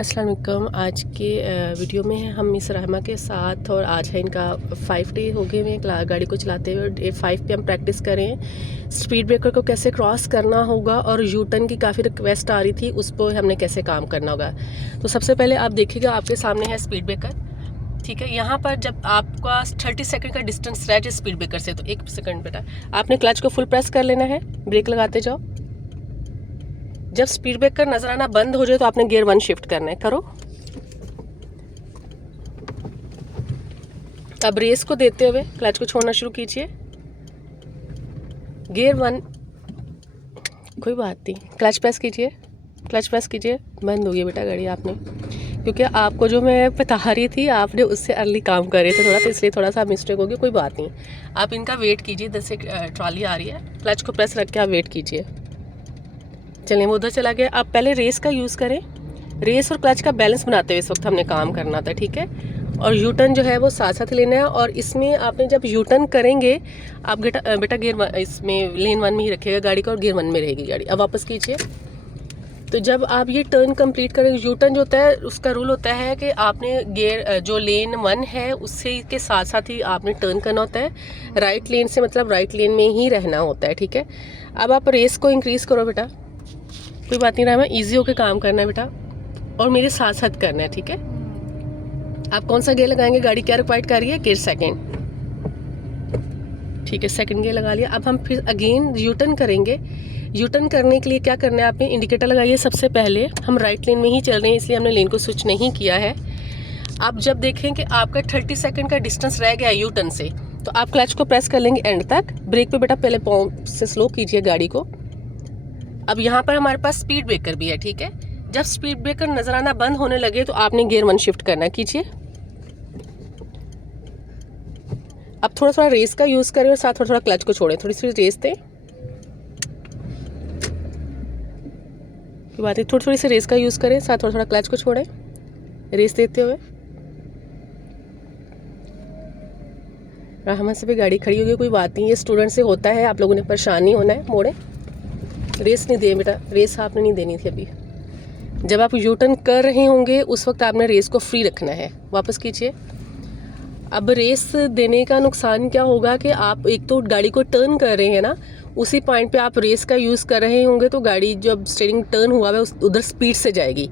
अस्सलाम वालेकुम। आज के वीडियो में हम मिस रहमा के साथ, और आज है इनका 5 डे हो गए हैं गाड़ी को चलाते हुए। डे 5 पे हम प्रैक्टिस करें स्पीड ब्रेकर को कैसे क्रॉस करना होगा, और यू टर्न की काफ़ी रिक्वेस्ट आ रही थी, उस पर हमने कैसे काम करना होगा। तो सबसे पहले आप देखिएगा, आपके सामने है स्पीड ब्रेकर, ठीक है। यहाँ पर जब आपका 30 सेकंड का डिस्टेंस रह जाए स्पीड ब्रेकर से, तो 1 सेकंड बेटा आपने क्लच को फुल प्रेस कर लेना है, ब्रेक लगाते जाओ। जब स्पीड ब्रेकर नजर आना बंद हो जाए तो आपने गियर 1 शिफ्ट करना है, करो। अब रेस को देते हुए क्लच को छोड़ना शुरू कीजिए। गियर 1, कोई बात नहीं, क्लच प्रेस कीजिए, क्लच प्रेस कीजिए। बंद हो गई बेटा गाड़ी आपने, क्योंकि आपको जो मैं बता रही थी आपने उससे अर्ली काम कर रहे थे थोड़ा, तो इसलिए थोड़ा सा मिस्टेक होगी। कोई बात नहीं, आप इनका वेट कीजिए। इधर से ट्रॉली आ रही है, क्लच को प्रेस रख के आप वेट कीजिए। चलिए वो उधर चला गया। आप पहले रेस का यूज़ करें, रेस और क्लच का बैलेंस बनाते हुए इस वक्त हमने काम करना था, ठीक है। और यू टर्न जो है वो साथ साथ लेना है, और इसमें आपने जब यू टर्न करेंगे आप बेटा गियर इसमें लेन 1 में ही रखिएगा गाड़ी का, और गियर 1 में रहेगी गाड़ी। अब वापस कीजिए। तो जब आप ये टर्न कंप्लीट करेंगे, यू टर्न जो होता है उसका रूल होता है कि आपने गियर जो लेन 1 है उससे के साथ साथ ही आपने टर्न करना होता है। राइट लेन से मतलब राइट लेन में ही रहना होता है, ठीक है। अब आप रेस को इंक्रीज़ करो बेटा, कोई बात नहीं रहा, मैं ईजी होकर काम करना है बेटा, और मेरे साथ साथ करना है, ठीक है। आप कौन सा गियर लगाएंगे, गाड़ी क्या रिक्वायर्ड कर रही है, गियर 2, ठीक है, 2nd गियर लगा लिया। अब हम फिर अगेन यू टर्न करेंगे। यू टर्न करने के लिए क्या करना है, आपने इंडिकेटर लगाइए। सबसे पहले हम राइट लेन में ही चल रहे हैं, इसलिए हमने लेन को स्विच नहीं किया है। आप जब देखें कि आपका 30 सेकंड का डिस्टेंस रह गया यू टर्न से, तो आप क्लच को प्रेस कर लेंगे एंड तक। ब्रेक पे बेटा पहले पाँव से स्लो कीजिए गाड़ी को। अब यहाँ पर हमारे पास स्पीड ब्रेकर भी है, ठीक है। जब स्पीड ब्रेकर नजर आना बंद होने लगे तो आपने गियर 1 शिफ्ट करना, कीजिए। अब थोड़ा थोड़ा रेस का यूज करें और साथ थोड़ा थोड़ा क्लच को छोड़ें, थोड़ी सी रेस दें। की बात है, थोड़ी थोड़ी सी रेस का यूज करें, साथ थोड़ा थोड़ा क्लच को छोड़ें, रेस देते हुए। रहमत से भी गाड़ी खड़ी होगी, कोई बात नहीं, ये स्टूडेंट से होता है, आप लोगों ने परेशान नहीं होना है। मोड़े, रेस नहीं दे बेटा, रेस आपने नहीं देनी थी अभी। जब आप यू टर्न कर रहे होंगे उस वक्त आपने रेस को फ्री रखना है। वापस कीजिए। अब रेस देने का नुकसान क्या होगा कि आप एक तो गाड़ी को टर्न कर रहे हैं ना, उसी पॉइंट पे आप रेस का यूज़ कर रहे होंगे, तो गाड़ी जब स्टीयरिंग टर्न हुआ है उधर स्पीड से जाएगी।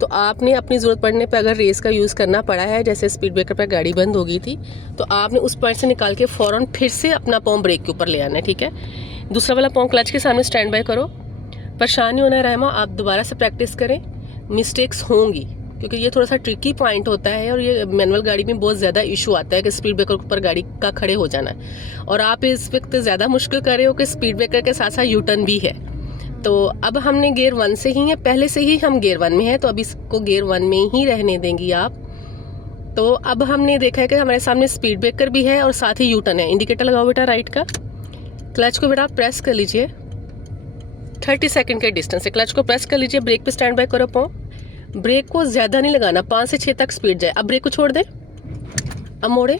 तो आपने अपनी ज़रूरत पड़ने पे अगर रेस का यूज़ करना पड़ा है, जैसे स्पीड ब्रेकर पर गाड़ी बंद हो गई थी, तो आपने उस पॉइंट से निकाल के फ़ौरन फिर से अपना पाँव ब्रेक के ऊपर ले आना है, ठीक है। दूसरा वाला पाँव क्लच के सामने स्टैंड बाय करो। परेशान नहीं होना है रहमा, आप दोबारा से प्रैक्टिस करें, मिस्टेक्स होंगी क्योंकि ये थोड़ा सा ट्रिकी पॉइंट होता है, और ये मैनुअल गाड़ी में बहुत ज़्यादा इशू आता है कि स्पीड ब्रेकर के ऊपर गाड़ी का खड़े हो जाना है, और आप इस वक्त ज़्यादा मुश्किल कर रहे हो कि स्पीड ब्रेकर के साथ साथ यू टर्न भी है। तो अब हमने गियर 1 से ही है, पहले से ही हम गियर 1 में है, तो अब इसको गियर 1 में ही रहने देंगी आप। तो अब हमने देखा है कि हमारे सामने स्पीड ब्रेकर भी है और साथ ही यू टर्न है। इंडिकेटर लगाओ बेटा राइट का, क्लच को बेटा प्रेस कर लीजिए। 30 सेकंड के डिस्टेंस से क्लच को प्रेस कर लीजिए, ब्रेक पे स्टैंड बाय करो पाँव। ब्रेक को ज़्यादा नहीं लगाना, 5 से 6 तक स्पीड जाए। अब ब्रेक को छोड़ दे, अब मोड़े,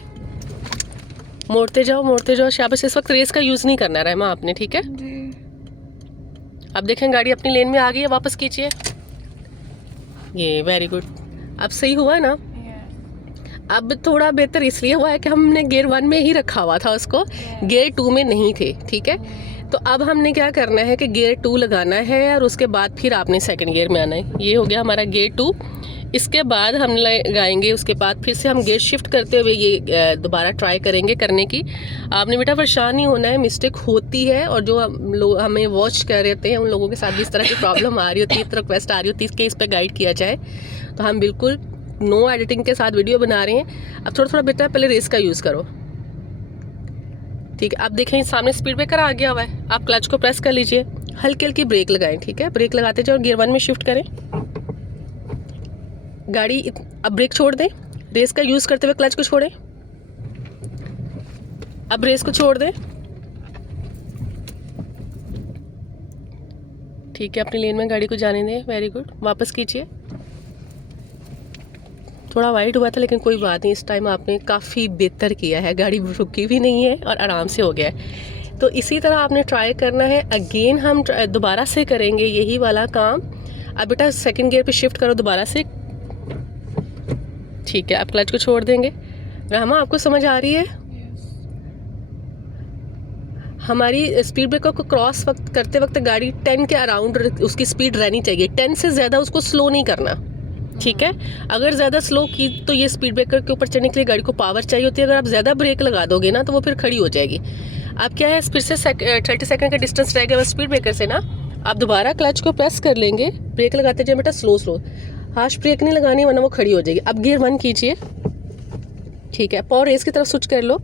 मोड़ते जाओ, शाबाश। इस वक्त रेस का यूज़ नहीं करना रहमा आपने, ठीक है। अब देखें गाड़ी अपनी लेन में आ गई है, वापस कीजिए। ये वेरी गुड, अब सही हुआ है ना। अब थोड़ा बेहतर इसलिए हुआ है कि हमने गियर 1 में ही रखा हुआ था उसको, गियर 2 में नहीं थे, ठीक है। तो अब हमने क्या करना है कि गियर 2 लगाना है, और उसके बाद फिर आपने 2nd गियर में आना है। ये हो गया हमारा गियर 2। इसके बाद हम लगाएंगे, उसके बाद फिर से हम गियर शिफ्ट करते हुए ये दोबारा ट्राई करेंगे करने की। आपने बेटा परेशान नहीं होना है, मिस्टेक होती है, और जो लोग हमें वॉच कर रहे हैं उन लोगों के साथ भी इस तरह की प्रॉब्लम आ रही होती है, रिक्वेस्ट आ रही होती है कि इस पर गाइड किया जाए। तो हम बिल्कुल नो एडिटिंग के साथ वीडियो बना रहे हैं। अब थोड़ा थोड़ा बेटा पहले रेस का यूज़ करो, ठीक है। आप देखें सामने स्पीड ब्रेकर आ गया हुआ है, आप क्लच को प्रेस कर लीजिए, हल्की हल्की ब्रेक लगाएं, ठीक है। ब्रेक लगाते जाओ, गियर 1 में शिफ्ट करें गाड़ी। अब ब्रेक छोड़ दें, रेस का यूज़ करते हुए क्लच को छोड़ें, अब रेस को छोड़ दें, ठीक है। अपनी लेन में गाड़ी को जाने दें, वेरी गुड। वापस कीजिए। थोड़ा वाइड हुआ था लेकिन कोई बात नहीं, इस टाइम आपने काफ़ी बेहतर किया है, गाड़ी रुकी भी नहीं है और आराम से हो गया है। तो इसी तरह आपने ट्राई करना है। अगेन हम दोबारा से करेंगे यही वाला काम। अब बेटा 2nd गियर पे शिफ्ट करो दोबारा से, ठीक है, आप क्लच को छोड़ देंगे। रहमा आपको समझ आ रही है? हमारी स्पीड ब्रेकर को क्रॉस वक्त करते वक्त गाड़ी 10 के अराउंड उसकी स्पीड रहनी चाहिए, 10 से ज़्यादा उसको स्लो नहीं करना, ठीक है। अगर ज़्यादा स्लो की तो ये स्पीड ब्रेकर के ऊपर चढ़ने के लिए गाड़ी को पावर चाहिए होती है, अगर आप ज़्यादा ब्रेक लगा दोगे ना तो वो फिर खड़ी हो जाएगी। आप क्या है, फिर से 30 सेकंड का डिस्टेंस रह गया स्पीड ब्रेकर से ना, आप दोबारा क्लच को प्रेस कर लेंगे, ब्रेक लगाते जाए बेटा, स्लो स्लो, हार्श ब्रेक नहीं लगानी वरना वो खड़ी हो जाएगी। अब गियर 1 कीजिए, ठीक है, पावर रेस की तरफ स्विच कर लो।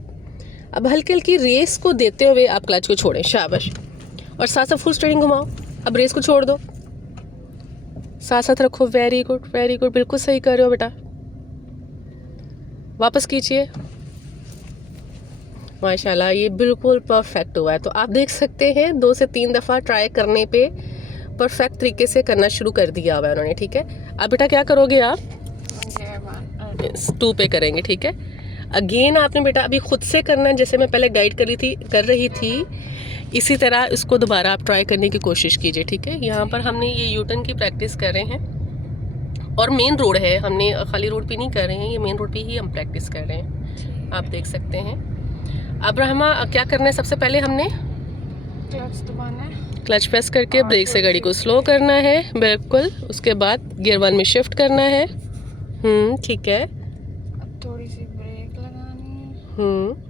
अब हल्की हल्की रेस को देते हुए आप क्लच को छोड़ें, शाबाश, और साथ साथ फुल स्टीयरिंग घुमाओ। अब रेस को छोड़ दो, साथ साथ रखो, वेरी गुड वेरी गुड, बिल्कुल सही कर रहे हो बेटा। वापस कीजिए, माशाल्लाह, ये बिल्कुल परफेक्ट हुआ है। तो आप देख सकते हैं 2 से 3 दफ़ा ट्राई करने पे परफेक्ट तरीके से करना शुरू कर दिया हुआ है उन्होंने, ठीक है। अब बेटा क्या करोगे आप, 2 पे करेंगे, ठीक है। अगेन आपने बेटा अभी खुद से करना है, जैसे मैं पहले गाइड कर रही थी, इसी तरह इसको दोबारा आप ट्राई करने की कोशिश कीजिए, ठीक है। यहाँ पर हमने ये यूटर्न की प्रैक्टिस कर रहे हैं और मेन रोड है, हमने खाली रोड पे नहीं कर रहे हैं, ये मेन रोड पे ही हम प्रैक्टिस कर रहे हैं, आप देख सकते हैं। अब रहमा क्या करना है, सबसे पहले हमने क्लच दबाना है, क्लच प्रेस करके ब्रेक से गाड़ी को स्लो करना है, बिल्कुल। उसके बाद गियर 1 में शिफ्ट करना है, ठीक है। अब थोड़ी सी ब्रेक लगानी है,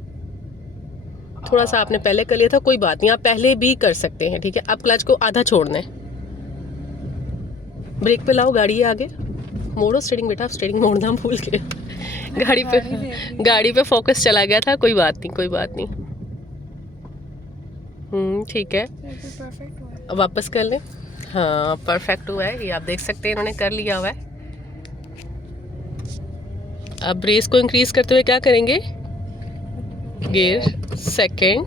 थोड़ा सा आपने पहले कर लिया था, कोई बात नहीं, आप पहले भी कर सकते हैं, ठीक है। अब क्लच को आधा छोड़ना है, ब्रेक पे लाओ, गाड़ी है आगे, मोड़ो स्टीयरिंग बेटा, स्टीयरिंग मोड़ना भूल के गाड़ी पे फोकस चला गया था, कोई बात नहीं कोई बात नहीं, ठीक है। परफेक्ट हुआ है। अब वापस कर लें, हाँ परफेक्ट हुआ है, ये आप देख सकते हैं इन्होंने कर लिया हुआ है। अब रेस को इंक्रीज करते हुए क्या करेंगे, gear second,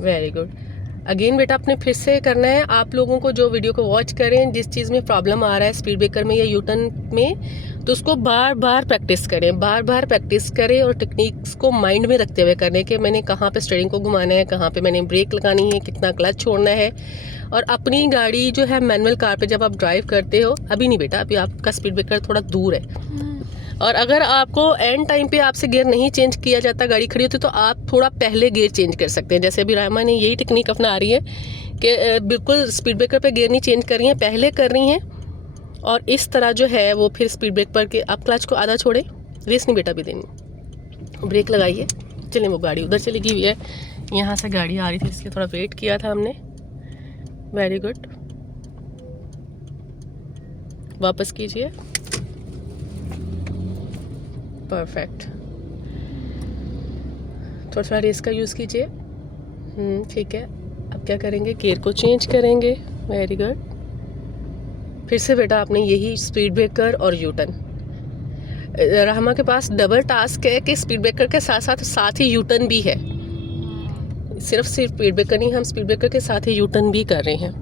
very good. Again बेटा आपने फिर से करना है, आप लोगों को जो वीडियो को वॉच करें, जिस चीज़ में प्रॉब्लम आ रहा है स्पीड ब्रेकर में या यूटर्न में, तो उसको बार बार प्रैक्टिस करें, बार बार प्रैक्टिस करें और टेक्निक्स को माइंड में रखते हुए करने के, मैंने कहाँ पे स्टीयरिंग को घुमाना है, कहाँ पे मैंने ब्रेक लगानी है, कितना क्लच छोड़ना है। और अपनी गाड़ी जो है मैनुअल कार पे जब आप ड्राइव करते हो, अभी नहीं बेटा, अभी आपका स्पीड ब्रेकर थोड़ा दूर है, और अगर आपको एंड टाइम पे आपसे गियर नहीं चेंज किया जाता, गाड़ी खड़ी होती, तो आप थोड़ा पहले गियर चेंज कर सकते हैं। जैसे अभी रहमा ने यही टेक्निक अपना रही है कि बिल्कुल स्पीड ब्रेकर पे गियर नहीं चेंज कर रही हैं, पहले कर रही हैं, और इस तरह जो है वो फिर स्पीड ब्रेक पर के आप क्लच को आधा छोड़े, रेस नहीं बेटा भी देनी, ब्रेक लगाइए, चलिए। वो गाड़ी उधर चली गई है, यहाँ से गाड़ी आ रही थी इसलिए थोड़ा वेट किया था हमने, वेरी गुड। वापस कीजिए, परफेक्ट। थोड़ा थोड़ा रेस का यूज़ कीजिए, ठीक है। अब क्या करेंगे, गियर को चेंज करेंगे, वेरी गुड। फिर से बेटा आपने यही स्पीड ब्रेकर और यूटर्न, रहमा के पास डबल टास्क है कि स्पीड ब्रेकर के साथ साथ ही यूटर्न भी है, सिर्फ स्पीड ब्रेकर नहीं, हम स्पीड ब्रेकर के साथ ही यूटर्न भी कर रहे हैं।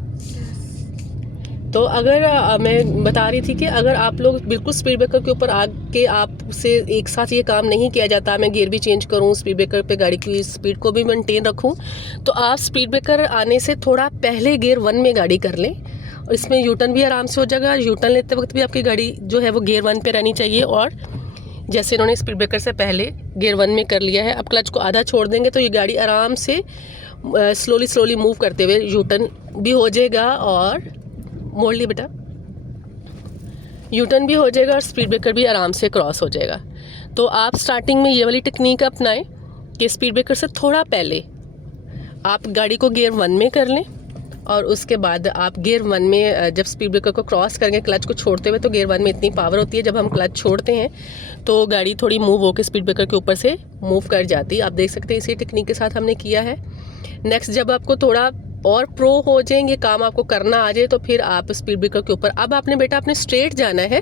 तो अगर मैं बता रही थी कि अगर आप लोग बिल्कुल स्पीड ब्रेकर के ऊपर आके आपसे एक साथ ये काम नहीं किया जाता, मैं गियर भी चेंज करूँ, स्पीड ब्रेकर पे गाड़ी की स्पीड को भी मेंटेन रखूँ, तो आप स्पीड ब्रेकर आने से थोड़ा पहले गियर 1 में गाड़ी कर लें, और इसमें यूटर्न भी आराम से हो जाएगा। यूटर्न लेते वक्त भी आपकी गाड़ी जो है वो गियर 1 पे रहनी चाहिए, और जैसे इन्होंने स्पीड ब्रेकर से पहले गियर 1 में कर लिया है, अब क्लच को आधा छोड़ देंगे तो ये गाड़ी आराम से स्लोली मूव करते हुए यूटर्न भी हो जाएगा, और मोड़ ली बेटा, यूटर्न भी हो जाएगा और स्पीड ब्रेकर भी आराम से क्रॉस हो जाएगा। तो आप स्टार्टिंग में ये वाली टेक्निक अपनाएं कि स्पीड ब्रेकर से थोड़ा पहले आप गाड़ी को गियर 1 में कर लें, और उसके बाद आप गियर 1 में जब स्पीड ब्रेकर को क्रॉस करेंगे क्लच को छोड़ते हुए, तो गियर 1 में इतनी पावर होती है, जब हम क्लच छोड़ते हैं तो गाड़ी थोड़ी मूव होकर स्पीड ब्रेकर के ऊपर से मूव कर जाती है। आप देख सकते हैं इसी टेक्निक के साथ हमने किया है। नेक्स्ट जब आपको थोड़ा और प्रो हो जाएंगे, काम आपको करना आ जाए, तो फिर आप स्पीड ब्रेकर के ऊपर, अब आपने बेटा अपने स्ट्रेट जाना है,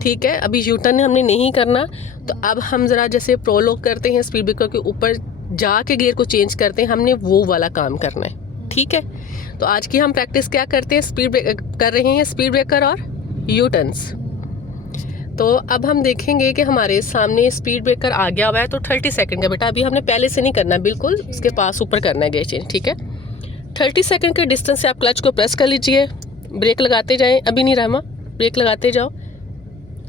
ठीक है। अभी यूटर्न हमने नहीं करना, तो अब हम ज़रा जैसे प्रो लोग करते हैं, स्पीड ब्रेकर के ऊपर जाके गियर को चेंज करते हैं, हमने वो वाला काम करना है, ठीक है। तो आज की हम प्रैक्टिस क्या करते हैं, स्पीड ब्रेकर कर रहे हैं, स्पीड ब्रेकर और यूटर्न्स। तो अब हम देखेंगे कि हमारे सामने स्पीड ब्रेकर आ गया हुआ है, तो 30 सेकंड का बेटा, अभी हमने पहले से नहीं करना, बिल्कुल उसके पास ऊपर करना है गियर चेंज, ठीक है। 30 सेकंड के डिस्टेंस से आप क्लच को प्रेस कर लीजिए, ब्रेक लगाते जाएं, अभी नहीं रहमा, ब्रेक लगाते जाओ,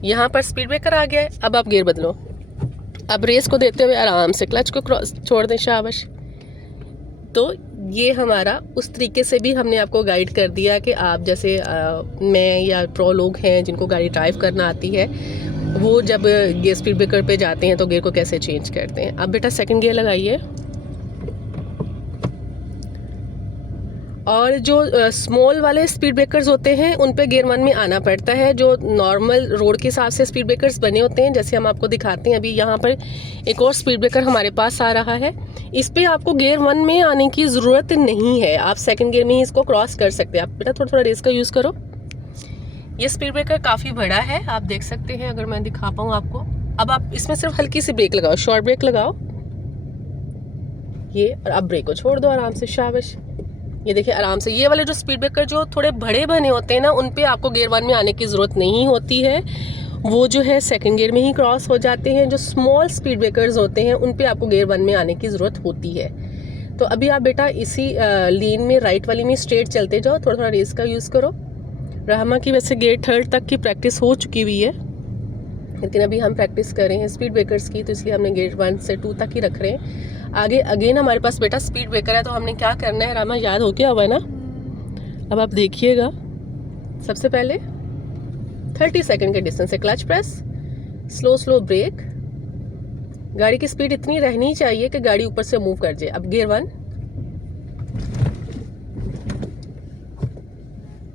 यहाँ पर स्पीड ब्रेकर आ गया है, अब आप गियर बदलो। अब रेस को देते हुए आराम से क्लच को क्रॉस छोड़ दें, शाबाश। तो ये हमारा उस तरीके से भी हमने आपको गाइड कर दिया कि आप जैसे मैं या प्रो लोग हैं जिनको गाड़ी ड्राइव करना आती है, वो जब गियर स्पीड ब्रेकर पे जाते हैं तो गियर को कैसे चेंज करते हैं। अब बेटा सेकंड गियर लगाइए, और जो स्मॉल वाले स्पीड ब्रेकर्स होते हैं उन पे गियर 1 में आना पड़ता है। जो नॉर्मल रोड के हिसाब से स्पीड ब्रेकर्स बने होते हैं, जैसे हम आपको दिखाते हैं, अभी यहाँ पर एक और स्पीड ब्रेकर हमारे पास आ रहा है, इस पे आपको गियर 1 में आने की ज़रूरत नहीं है, आप सेकंड गियर में ही इसको क्रॉस कर सकते हैं। आप बेटा थोड़ा थोड़ा रेस का यूज़ करो। ये स्पीड ब्रेकर काफ़ी बड़ा है, आप देख सकते हैं, अगर मैं दिखा पाऊँ आपको। अब आप इसमें सिर्फ हल्की सी ब्रेक लगाओ, शॉर्ट ब्रेक लगाओ ये, और अब ब्रेक को छोड़ दो आराम से, शाबाश। ये देखिए आराम से। ये वाले जो स्पीड ब्रेकर जो थोड़े बड़े बने होते हैं ना, उन पे आपको गियर 1 में आने की ज़रूरत नहीं होती है, वो जो है सेकंड गियर में ही क्रॉस हो जाते हैं। जो स्मॉल स्पीड ब्रेकर्स होते हैं उन पे आपको गियर 1 में आने की ज़रूरत होती है। तो अभी आप बेटा इसी लेन में, राइट वाली में स्ट्रेट चलते जाओ, थोड़ा थोड़ा रेस का यूज़ करो। रहमा की वैसे गियर 3 तक की प्रैक्टिस हो चुकी हुई है, लेकिन अभी हम प्रैक्टिस कर रहे हैं स्पीड ब्रेकर्स की, तो इसलिए हमने गियर 1 से 2 तक ही रख रहे हैं। आगे अगेन हमारे पास बेटा स्पीड ब्रेकर है, तो हमने क्या करना है, रामा याद हो गया हुआ है ना। अब आप देखिएगा, सबसे पहले 30 सेकंड के डिस्टेंस से clutch press, slow slow brake. गाड़ी की स्पीड इतनी रहनी चाहिए कि गाड़ी ऊपर से मूव कर जाए। अब गियर 1,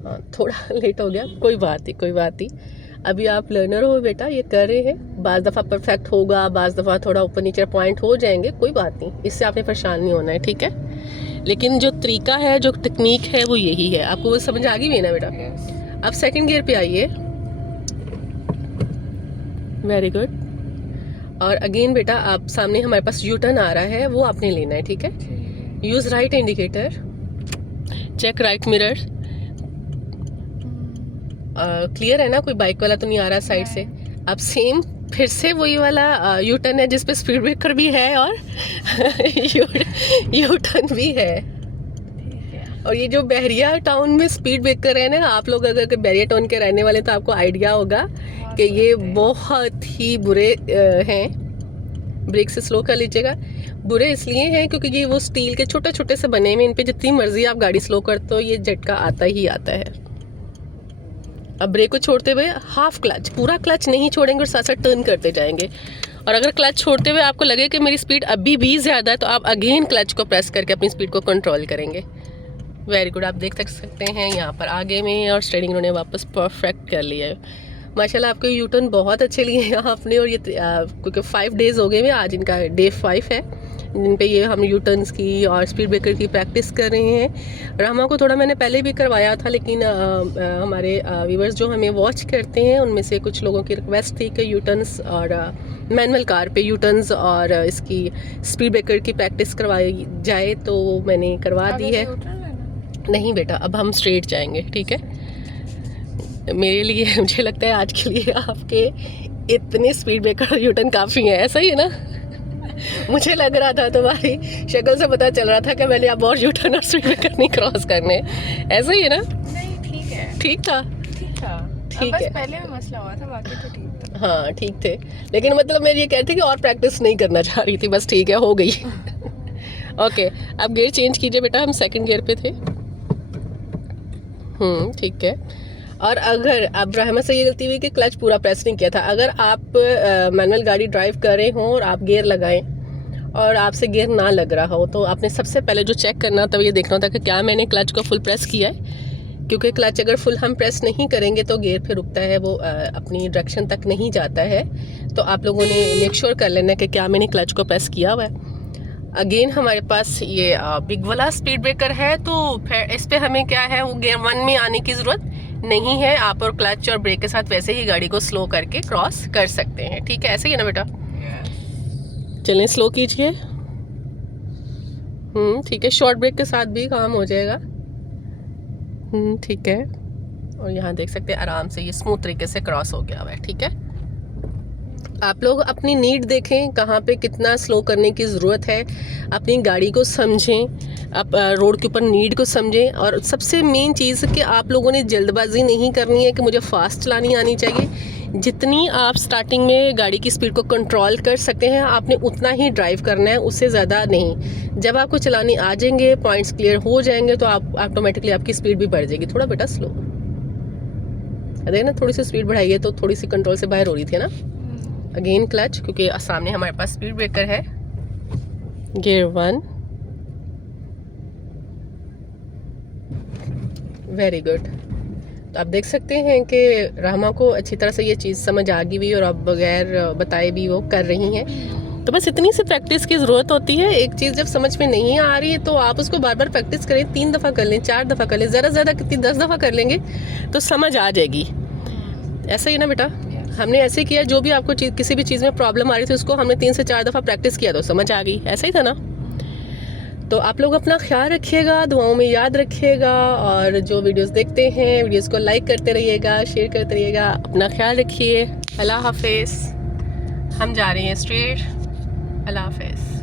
हाँ थोड़ा लेट हो गया, कोई बात नहीं कोई बात नहीं। अभी आप लर्नर हो बेटा, ये कर रहे हैं, बाज़ दफ़ा परफेक्ट होगा, बाज़ दफ़ा थोड़ा ऊपर नीचे पॉइंट हो जाएंगे, कोई बात नहीं, इससे आपने परेशान नहीं होना है, ठीक है। लेकिन जो तरीका है, जो टेक्निक है, वो यही है। आपको वो समझ आ गई है ना बेटा। अब सेकंड गियर पे आइए, वेरी गुड। और अगेन बेटा आप सामने हमारे पास यू टर्न आ रहा है, वो आपने लेना है, ठीक है। Use right indicator, check right mirror. Clear है ना, कोई बाइक वाला तो नहीं आ रहा साइड से। अब सेम फिर से वही वाला यू टर्न है जिसपे स्पीड ब्रेकर भी है और यू टर्न भी है। और ये जो बहरिया टाउन में स्पीड ब्रेकर है ना, आप लोग अगर बहरिया टाउन के रहने वाले तो आपको आइडिया होगा कि ये बहुत ही बुरे हैं। ब्रेक से स्लो कर लीजिएगा। बुरे इसलिए हैं क्योंकि ये वो स्टील के छोटे छोटे से बने हुए, इन पे जितनी मर्जी आप गाड़ी स्लो करते हो ये झटका आता ही आता है। अब ब्रेक को छोड़ते हुए हाफ क्लच, पूरा क्लच नहीं छोड़ेंगे और साथ साथ टर्न करते जाएंगे। और अगर क्लच छोड़ते हुए आपको लगे कि मेरी स्पीड अभी भी ज़्यादा है, तो आप अगेन क्लच को प्रेस करके अपनी स्पीड को कंट्रोल करेंगे। Very good. आप देख सकते हैं यहाँ पर आगे में और स्टीयरिंग उन्होंने वापस परफेक्ट कर लिया है। माशाल्लाह आपके यू टर्न बहुत अच्छे लिए हैं आपने। और ये क्योंकि 5 डेज़ हो गए हैं, आज इनका डे 5 है जिन पे ये हम यू टर्न्स की और स्पीड ब्रेकर की प्रैक्टिस कर रहे हैं। रहमा को थोड़ा मैंने पहले भी करवाया था, लेकिन हमारे व्यूवर्स जो हमें वॉच करते हैं उनमें से कुछ लोगों की रिक्वेस्ट थी कि यू टर्न्स और मैनुअल कार पे यू टर्न्स और इसकी स्पीड ब्रेकर की प्रैक्टिस करवाई जाए, तो मैंने करवा दी है। नहीं बेटा, अब हम स्ट्रेट जाएंगे, ठीक है। मेरे लिए मुझे लगता है आज के लिए आपके इतने स्पीड ब्रेकर यू टर्न काफ़ी हैं, ऐसा ही है ना। मुझे लग रहा था, तुम्हारी शक्ल से पता चल रहा था कि मैंने अब और यू टर्न और स्पीड ब्रेकर नहीं क्रॉस करने, ऐसा ही है ना। नहीं ठीक है, ठीक था, ठीक है। पहले में मसला हुआ था, बाकी तो ठीक था। हाँ ठीक थे, लेकिन मतलब मैं ये कहती कि और प्रैक्टिस नहीं करना चाह रही थी, बस ठीक है हो गई। ओके, अब गियर चेंज कीजिए बेटा, हम सेकंड गियर पे थे। ठीक है। और अगर अब रहमा से ये गलती हुई कि क्लच पूरा प्रेस नहीं किया था। अगर आप मैनुअल गाड़ी ड्राइव कर रहे हों और आप गियर लगाएं और आपसे गियर ना लग रहा हो, तो आपने सबसे पहले जो चेक करना था, ये देखना था कि क्या मैंने क्लच को फुल प्रेस किया है। क्योंकि क्लच अगर फुल हम प्रेस नहीं करेंगे तो गियर फिर रुकता है, वो अपनी डायरेक्शन तक नहीं जाता है। तो आप लोगों ने मेक श्योर कर लेना कि क्या मैंने क्लच को प्रेस किया हुआ है। अगेन हमारे पास ये बिग वाला स्पीड ब्रेकर है, तो फिर इस पर हमें क्या है, वो गियर 1 में आने की ज़रूरत नहीं है। आप और क्लच और ब्रेक के साथ वैसे ही गाड़ी को स्लो करके क्रॉस कर सकते हैं, ठीक है। ऐसे ही है ना बेटा। चलें स्लो कीजिए। ठीक है, शॉर्ट ब्रेक के साथ भी काम हो जाएगा। ठीक है। और यहाँ देख सकते हैं आराम से ये स्मूथ तरीके से क्रॉस हो गया हुआ है, ठीक है। आप लोग अपनी नीड देखें, कहाँ पे कितना स्लो करने की ज़रूरत है, अपनी गाड़ी को समझें, आप रोड के ऊपर नीड को समझें। और सबसे मेन चीज़ कि आप लोगों ने जल्दबाजी नहीं करनी है कि मुझे फ़ास्ट चलानी आनी चाहिए। जितनी आप स्टार्टिंग में गाड़ी की स्पीड को कंट्रोल कर सकते हैं आपने उतना ही ड्राइव करना है, उससे ज़्यादा नहीं। जब आपको चलाने आ जाएंगे, पॉइंट्स क्लियर हो जाएंगे तो आप ऑटोमेटिकली आपकी स्पीड भी बढ़ जाएगी। थोड़ा बेटा स्लो, अरे ना थोड़ी सी स्पीड बढ़ाई है तो थोड़ी सी कंट्रोल से बाहर हो रही थी ना। अगेन क्लच, क्योंकि सामने हमारे पास स्पीड ब्रेकर है। Gear 1, very good. तो आप देख सकते हैं कि रहमा को अच्छी तरह से ये चीज़ समझ आ गई भी और अब बगैर बताए भी वो कर रही हैं। तो बस इतनी सी प्रैक्टिस की ज़रूरत होती है। एक चीज़ जब समझ में नहीं आ रही है तो आप उसको बार बार प्रैक्टिस करें, 3 दफ़ा कर लें, 4 दफ़ा कर लें, ज़्यादा कितनी 10 दफ़ा कर लेंगे तो समझ आ जाएगी। ऐसा ही ना बेटा, हमने ऐसे किया, जो भी आपको किसी भी चीज़ में प्रॉब्लम आ रही थी उसको हमने 3 से 4 दफ़ा प्रैक्टिस किया तो समझ आ गई। ऐसा ही था ना। तो आप लोग अपना ख्याल रखिएगा, दुआओं में याद रखिएगा, और जो वीडियोस देखते हैं वीडियोस को लाइक करते रहिएगा, शेयर करते रहिएगा। अपना ख्याल रखिए। अल्लाह हाफिज़। हम जा रहे हैं स्ट्रेट। अल्लाह हाफिज़।